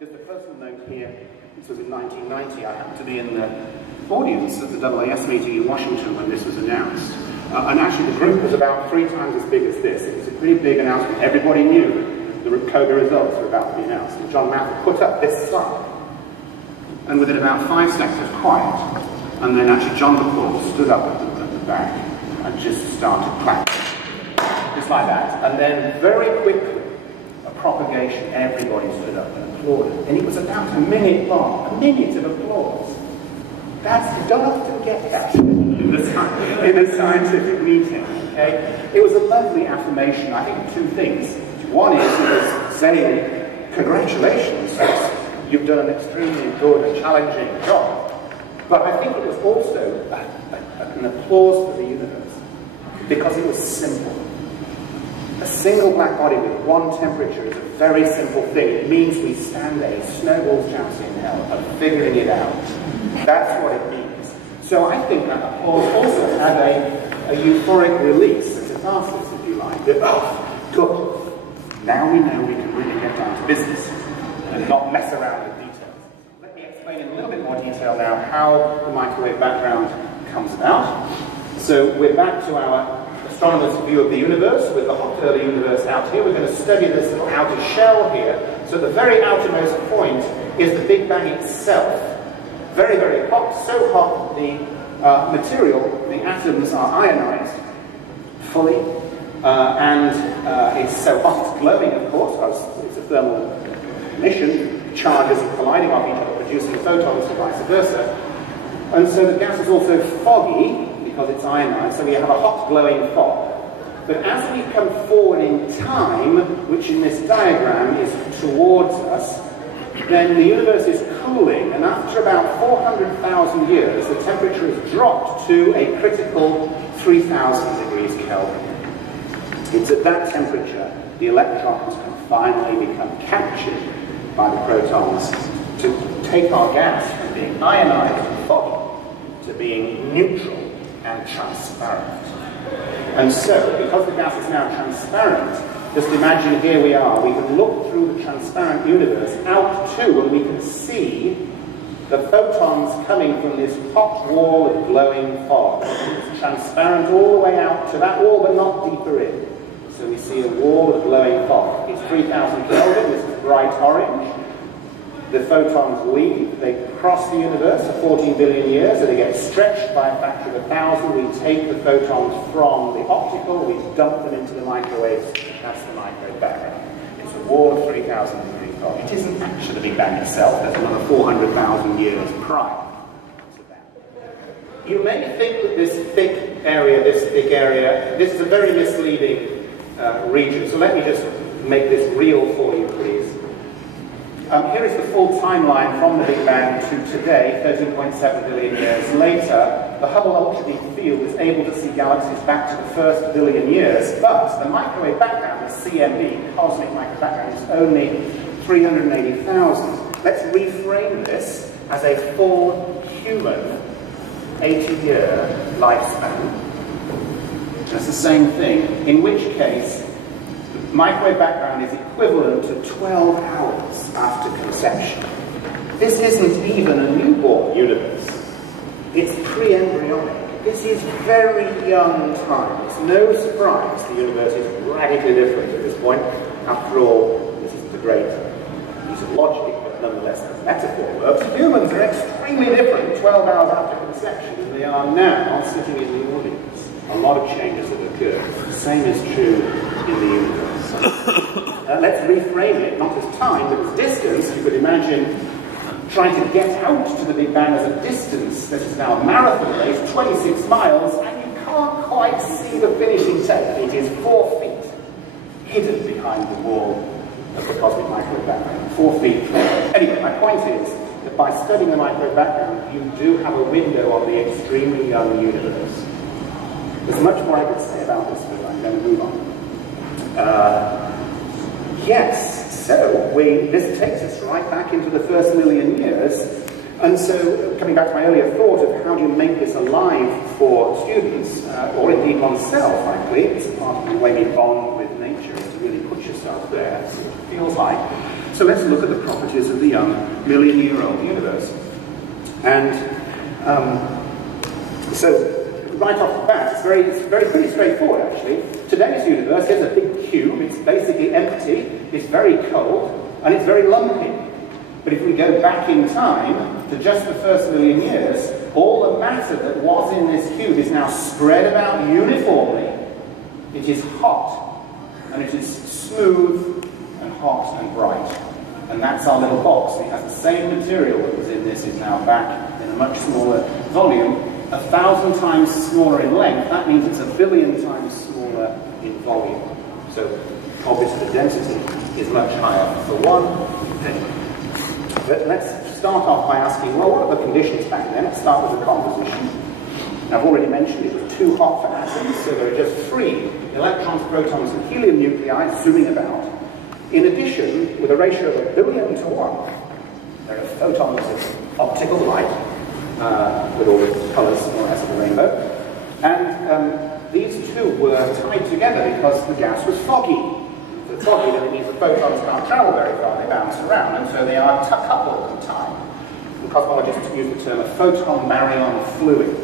Just a personal note here, this was in 1990, I happened to be in the audience at the AAPT meeting in Washington when this was announced. And actually the group was about 3 times as big as this. It was a pretty big announcement. Everybody knew the COGA results were about to be announced. And John Mather put up this slide. And within about 5 seconds of quiet, and then actually John McCall stood up at the back and just started clapping. Just like that. And then very quickly, a propagation, everybody stood up and applauded. And it was about a minute long, a minute of applause. You don't often get that in a scientific meeting, okay? It was a lovely affirmation, I think, of 2 things. One is it was saying, congratulations, you've done an extremely good and challenging job. But I think it was also an applause for the universe, because it was simple. A single black body with 1 temperature is a very simple thing. It means we stand a snowball's chance in hell of figuring it out. That's what it means. So I think that applause also had a euphoric release, a catharsis, if you like. That, oh, good. Now we know we can really get down to business and not mess around with details. Let me explain in a little bit more detail now how the microwave background comes about. So we're back to our astronomers' view of the universe, with the hot early universe out here. We're going to study this little outer shell here. So the very outermost point is the Big Bang itself. Very, very hot, so hot the material, the atoms are ionized fully, and it's so hot it's glowing, of course, because it's a thermal emission. Charges are colliding off each other, producing photons and vice versa. And so the gas is also foggy, because it's ionized, so we have a hot glowing fog. But as we come forward in time, which in this diagram is towards us, then the universe is cooling, and after about 400,000 years, the temperature has dropped to a critical 3,000 degrees Kelvin. It's at that temperature the electrons can finally become captured by the protons to take our gas from being ionized and foggy to being neutral and transparent. And so, because the gas is now transparent, just imagine here we are, we can look through the transparent universe out to, and we can see the photons coming from this hot wall of glowing fog. It's transparent all the way out to that wall, but not deeper in. So we see a wall of glowing fog. It's 3,000 Kelvin, this is bright orange. The photons leave, they cross the universe for 14 billion years, and they get stretched by a factor of 1,000. We take the photons from the optical, we dump them into the microwaves. That's the microwave background. It's a wall of 3,000 degrees fog. It isn't actually the Big Bang itself, there's another 400,000 years prior to that. You may think that this thick area, this is a very misleading region. So let me just make this real for you, please. Here is the full timeline from the Big Bang to today, 13.7 billion years later. The Hubble Ultra Deep Field is able to see galaxies back to the first billion years, but the microwave background, the CMB, cosmic microwave background, is only 380,000. Let's reframe this as a full human 80-year lifespan. That's the same thing, in which case microwave background is equivalent to 12 hours after conception. This isn't even a newborn universe. It's pre-embryonic. This is very young time. It's no surprise the universe is radically different at this point. After all, this isn't a great piece of logic, but nonetheless the metaphor works. Humans are extremely different 12 hours after conception than they are now sitting in the audience. A lot of changes have occurred. The same is true in the universe. Let's reframe it, not as time, but as distance. You could imagine trying to get out to the Big Bang as a distance. This is now a marathon race, 26 miles, and you can't quite see the finishing tape. It is 4 feet hidden behind the wall of the cosmic microwave background. 4 feet. Anyway, my point is that by studying the microwave background, you do have a window on the extremely young universe. There's much more I could say about this, but I'm going to move on. Yes, so this takes us right back into the first million years, and so coming back to my earlier thought of how do you make this alive for students, or indeed oneself, frankly, it's part of the way we bond with nature, is to really put yourself there, so it feels like. So let's look at the properties of the young million-year-old universe. And so right off the bat, it's pretty straightforward actually. Today's universe is a big cube, it's basically empty, it's very cold, and it's very lumpy. But if we go back in time to just the first million years, all the matter that was in this cube is now spread about uniformly. It is hot, and it is smooth and hot and bright. And that's our little box. It has the same material that was in this is now back in a much smaller volume, 1,000 times smaller in length. That means it's 1 billion times smaller in volume. So obviously the density is much higher for one thing. But let's start off by asking, well, what are the conditions back then? Let's start with the composition. Now, I've already mentioned it was too hot for atoms, so there are just 3 electrons, protons, and helium nuclei zooming about. In addition, with a ratio of 1 billion to 1, there are photons of optical light, with all the colours and the rest of the rainbow. And these two were tied together because the gas was foggy. If it's foggy, then it means the photons can't travel very far, they bounce around, and so they are coupled and tied. The cosmologists use the term a photon-baryon fluid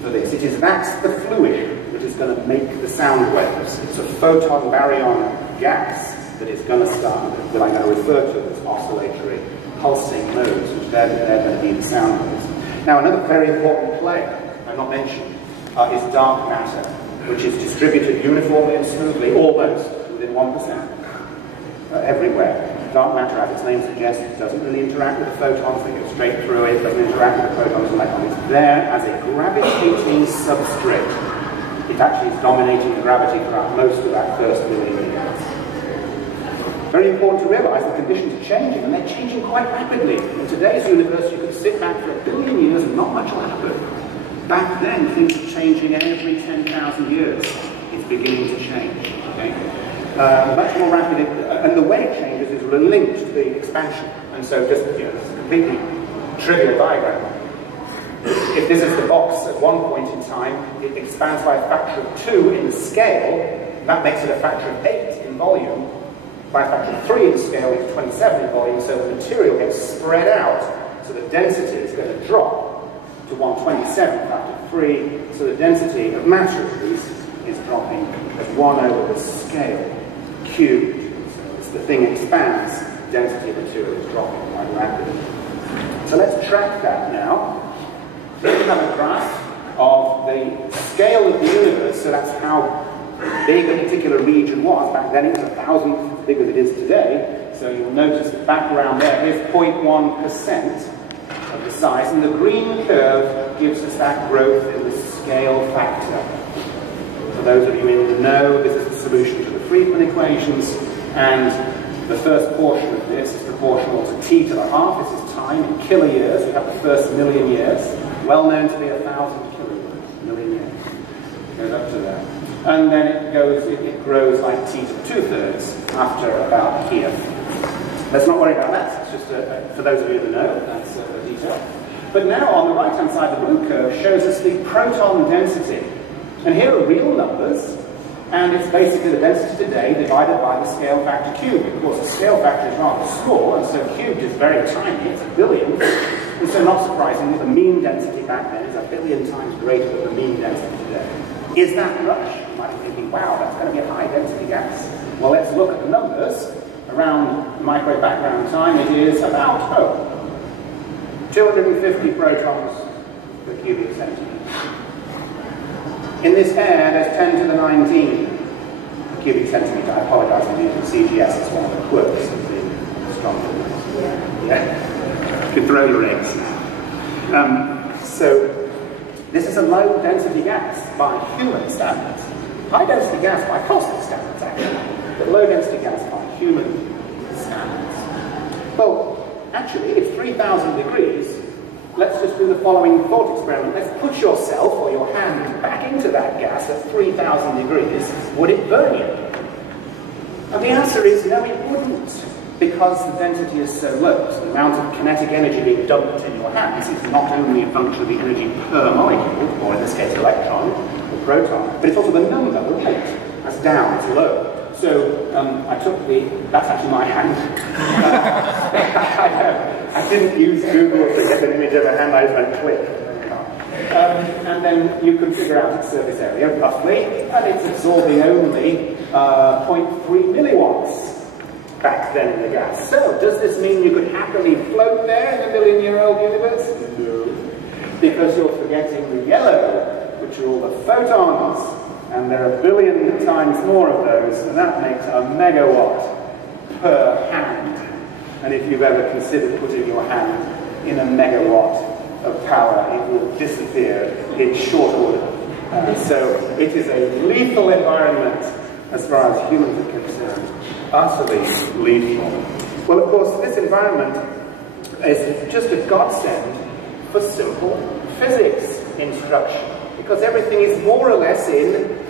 for this. That's the fluid that is going to make the sound waves. It's a photon-baryon gas that is going to start, that I'm going to refer to as oscillatory pulsing modes, which they're going to be the sound waves. Now, another very important player I've not mentioned is dark matter, which is distributed uniformly and smoothly, almost within 1%, everywhere. Dark matter, as its name suggests, doesn't really interact with the photons, they go straight through it, doesn't interact with the protons and electrons. It's there as a gravitating substrate. It actually is dominating the gravity throughout most of that first million years. Very important to realise the conditions are changing, and they're changing quite rapidly. In today's universe, you could sit back for 1 billion years and not much will happen. Back then, things are changing every 10,000 years. It's beginning to change. Okay? Much more rapid, and the way it changes is linked to the expansion. And so, just it's a completely trivial diagram. If this is the box at one point in time, it expands by a factor of 2 in the scale. That makes it a factor of 8 in volume. By a factor of 3 in scale, it's 27 in volume, so the material gets spread out, so the density is going to drop to 127, factor 3, so the density of matter at least is dropping as 1 over the scale cubed. So as the thing expands, density of material is dropping quite rapidly. So let's track that now. Here we have a graph of the scale of the universe, so that's how big a particular region was. Back then it was 1,000th as big as it is today. So you'll notice that back around there is 0.1% of the size, and the green curve gives us that growth in the scale factor. For those of you in the know, this is the solution to the Friedmann equations, and the first portion of this is proportional to t to the half. This is time in kiloyears. We have the first million years, well known to be 1,000 kiloyears, million years. It goes up to there. And then it grows like t to the 2/3 after about here. Let's not worry about that. It's just, for those of you that know, that's a detail. But now on the right-hand side, the blue curve shows us the proton density. And here are real numbers, and it's basically the density today divided by the scale factor cubed. Of course, the scale factor is rather small, and so cubed is very tiny. It's 1 billion. And so not surprisingly, the mean density back then is 1 billion times greater than the mean density today. Is that rush? You might be thinking, wow, that's going to be a high-density gas. Well, let's look at the numbers. Around microwave background time, it is about, 250 protons per cubic centimeter. In this air, there's 10 to the 19 per cubic centimeter. I apologize for using CGS, it's one of the quirks of the astronomy. Yeah? You can throw your eggs now. So, this is a low-density gas by human standards. High-density gas by cosmic standards, actually. But low-density gas by human standards. Well, actually, it's 3,000 degrees. Let's just do the following thought experiment. Let's put yourself or your hand back into that gas at 3,000 degrees. Would it burn you? And the answer is no, it wouldn't. Because the density is so low, so the amount of kinetic energy being dumped in your hands is not only a function of the energy per molecule, or in this case electron, or proton, but it's also the number, the rate. That's down, it's low. I took that's actually my hand. I didn't use Google to get an image of a hand, I just went click. And then you can figure out its surface area, roughly, and it's absorbing only 0.3 milliwatts back then in the gas. So, does this mean you could happily float there in a billion-year-old universe? No. Because you're forgetting the yellow, which are all the photons. And there are a billion times more of those, and that makes a megawatt per hand. And if you've ever considered putting your hand in a megawatt of power, it will disappear in short order. So it is a lethal environment as far as humans are concerned. Utterly lethal. Well, of course, this environment is just a godsend for simple physics instruction, because everything is more or less in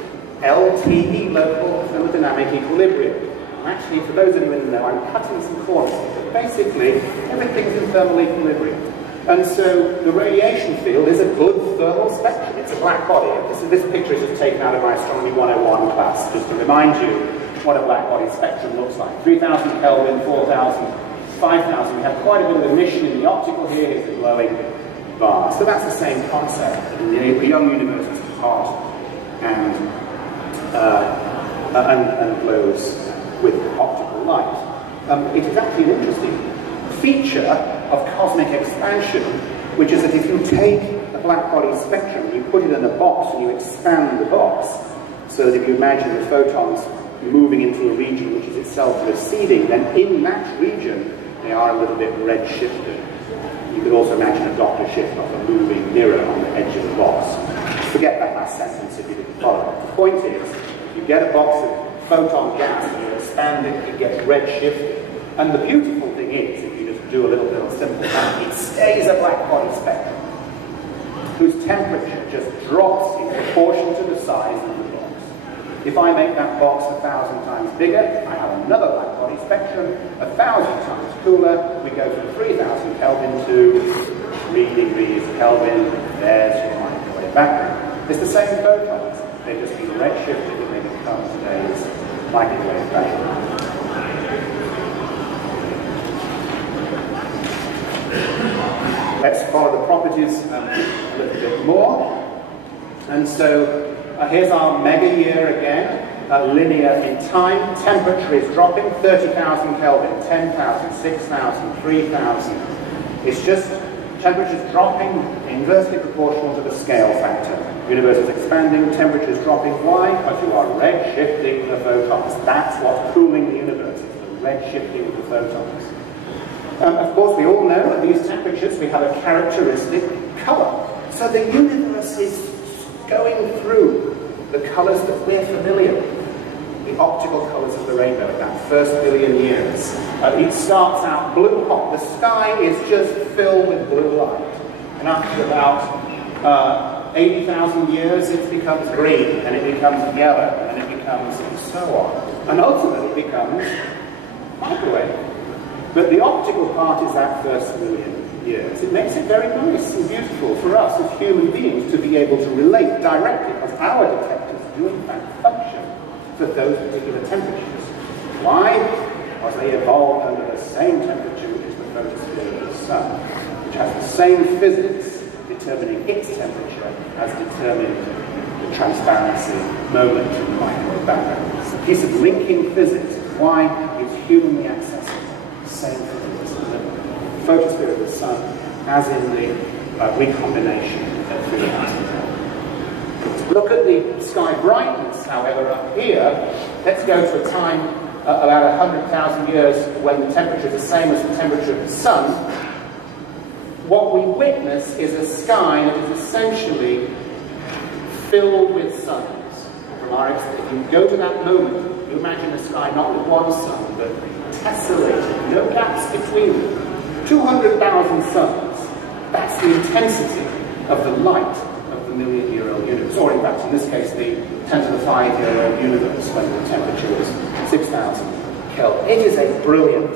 LTE, local thermodynamic equilibrium. Actually, for those of you in the know, I'm cutting some corners here, but basically, everything's in thermal equilibrium. And so, the radiation field is a good thermal spectrum. It's a black body. This picture is just taken out of my Astronomy 101 class, just to remind you what a black body spectrum looks like. 3,000 Kelvin, 4,000, 5,000. We have quite a bit of emission in the optical here. Here's the glowing bar. So that's the same concept. The young universe is hot and glows with optical light. It is actually an interesting feature of cosmic expansion, which is that if you take a black body spectrum and you put it in a box and you expand the box, so that if you imagine the photons moving into a region which is itself receding, then in that region they are a little bit red-shifted. You could also imagine a Doppler shift of a moving mirror on the edge of the box. Forget that last sentence if you didn't follow it. The point is, you get a box of photon gas and you expand it, it gets red-shifted. And the beautiful thing is, if you just do a little bit of simple math, it stays a black body spectrum, whose temperature just drops in proportion to the size of the box. If I make that box 1,000 times bigger, I have another black body spectrum, 1,000 times cooler. We go from 3,000 Kelvin to 3 degrees Kelvin. There's your microwave background. It's the same photons. They've just been redshifted and they become today's microwave background. Let's follow the properties a little bit more. And so here's our mega year again, linear in time. Temperature is dropping, 30,000 Kelvin, 10,000, 6,000, 3,000. It's just temperature's dropping, inversely proportional to the scale factor. Universe is expanding, temperature is dropping. Why? Because you are red-shifting the photons. That's what's cooling the universe, is the red-shifting of the photons. Of course, we all know at these temperatures we have a characteristic color. So the universe is going through the colors that we're familiar with, the optical colors of the rainbow in that first billion years. It starts out blue hot. The sky is just filled with blue light. And after about 80,000 years, it becomes green, and it becomes yellow, and it becomes so on. And ultimately it becomes microwave. But the optical part is that first million years. It makes it very nice and beautiful for us as human beings to be able to relate directly, because our detectors do in fact function for those particular temperatures. Why? Because they evolved under the same temperature which is the photosphere of the sun, which has the same physics determining its temperature as determined the transparency moment in the microwave background. It's a piece of linking physics. Why? It's humanly accessible. Same physics as the photosphere of the sun, as in the recombination at 3,000 Kelvin. Look at the sky brightness, however, up here. Let's go to a time about 100,000 years when the temperature is the same as the temperature of the sun. What we witness is a sky that is essentially filled with suns. From our experience, if you go to that moment, you imagine a sky not with one sun, but tessellated, no gaps between them. 200,000 suns. That's the intensity of the light of the million-year-old universe, or in fact, in this case, the 10 to the 5-year-old universe, when the temperature is 6,000 Kelvin. It is a brilliant